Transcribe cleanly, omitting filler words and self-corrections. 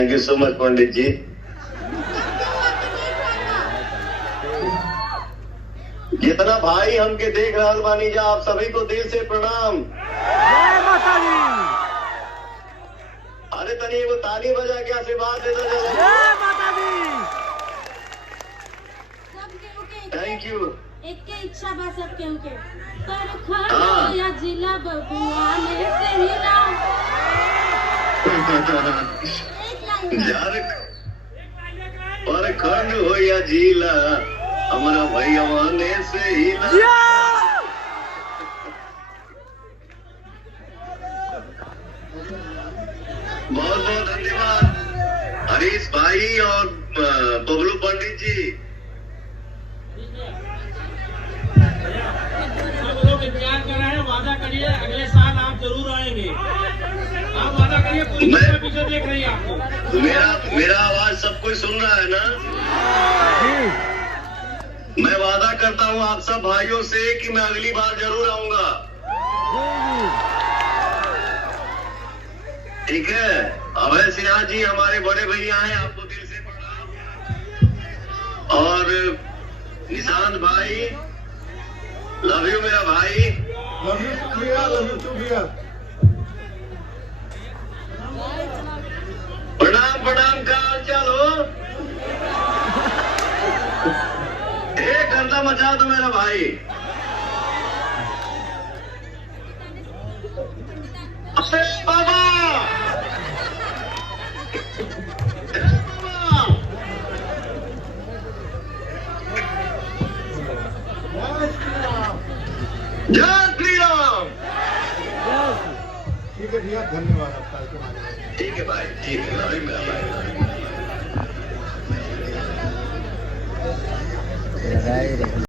Thank you so much पंडित जी। जितना भाई हमके देख रहा बानी जा, आप सभी को दिल से प्रणाम। जय माता दी। अरे तनी वो ताली बजा के आशीर्वाद दे दो। जय माता दी। Thank you. एक के इच्छा बा सब केहू के पर खड़ो या जिला बबुआ ने से हिला। यार पर खंड हो या जिला हमारा भैया ने से हिला। बहुत बहुत धन्यवाद हरीश भाई और बबलू पंडित जी। सब लोग इंतजार कर रहे हैं, वादा करिए अगले साल आप जरूर आएंगे। आप वादा करिए, पूरी दुनिया पीछे देख रही है आपको। मेरा आवाज सब कोई सुन रहा है ना? मैं वादा करता हूँ आप सब भाइयों से कि मैं अगली बार जरूर आऊंगा। ठीक है। अभय सिन्हा जी हमारे बड़े भैया हैं, आपको दिल से प्रणाम। और निशांत भाई, लव यू मेरा भाई। लव यू टू भैया, लव यू टू भैया। प्रणाम प्रणाम, का हाल चाल हो? एक घंटा मचा दो मेरा भाई। अरे बाबा जय श्री राम। ठीक है भैया, धन्यवाद आपका। ठीक है भाई, ठीक है। लव यू मेरा भाई।